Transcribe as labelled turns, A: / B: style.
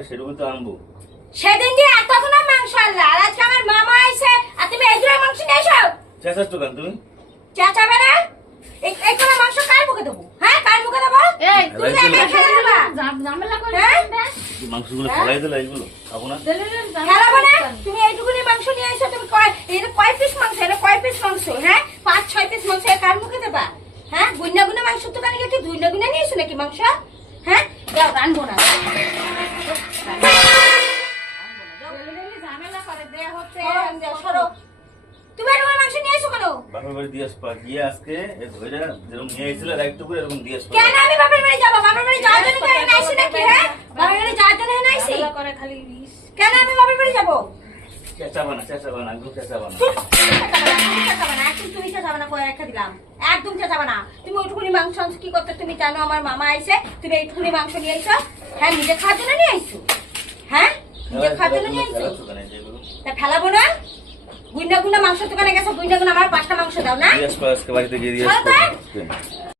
A: সেটুকু তো আনবো।
B: সেদিন দিয়ে এতগুলো মাংস আনলা, আর আজকে আমার মামা আইছে আর তুমি এইগুলো মাংস নিয়ে এসো।
A: চেঁচাচ্ছ কেন তুমি?
B: চেঁচাবে না? এইগুলো মাংস কার মুখে দেবো? হ্যাঁ, কার মুখে দেবো? এই তুমি একা খেয়ে নেবা? ঝামেলা করে
A: মাংসগুলো ফেলাই দিলে এইগুলো খাবো না।
B: খেলাবো না? তুমি এইটুকুনি মাংস নিয়ে এসো। তুমি কয় পিস মাংস? এটা কয় পিস মাংস? হ্যাঁ, 5-6 পিস মাংস কার মুখে দেবা? হ্যাঁ, গুন্না গুন্না মাংস তো কানে গেছে, দুইনা গুন্না নিয়ে এসো নাকি মাংস? হ্যাঁ, যাও রানবো না। ঝামেলা করে দেয়া হচ্ছে। সরো। তুমি এরকম মাংস নিয়ে এসো কেন?
A: বাপের বাড়ি দিয়ে আসবা গিয়ে আজকে ধরে যেরকম নিয়ে এসেছিল একটু করে এরকম দিয়ে আসবা।
B: কেন আমি বাপের বাড়ি যাবো? বাপের বাড়ি যাওয়ার জন্য কি এখানে আইছি নাকি? হ্যাঁ, বাপের বাড়ি যাওয়ার জন্য এখানে আইছি। করে খালি কেন আমি বাপের বাড়ি যাবো?
A: চেঁচাবা না, একদম চেঁচাবা না।
B: তুমি চেঁচাবে না, কয়ে রেখে দিলাম। একদম চেঁচাবে না। তুমি ওইটুকুনি মাংস কি করতে তুমি জানো? আমার মামা আইছে, তুমি এইটুকুনি মাংস নিয়ে আইছো। হ্যাঁ, নিজে খাওয়ার জন্য নিয়ে আইছো। হ্যাঁ, নিজে খাওয়ার জন্য নিয়ে আইছো। তা ফেলাবো না? গুন্ডা গুন্ডা মাংস দোকানে গেছে, গুন্ডা গুন্ডা আমার 5টা মাংস দাও না।
A: দিয়ে আসবা আজকে বাড়িতে গিয়ে দিয়ে আসবা।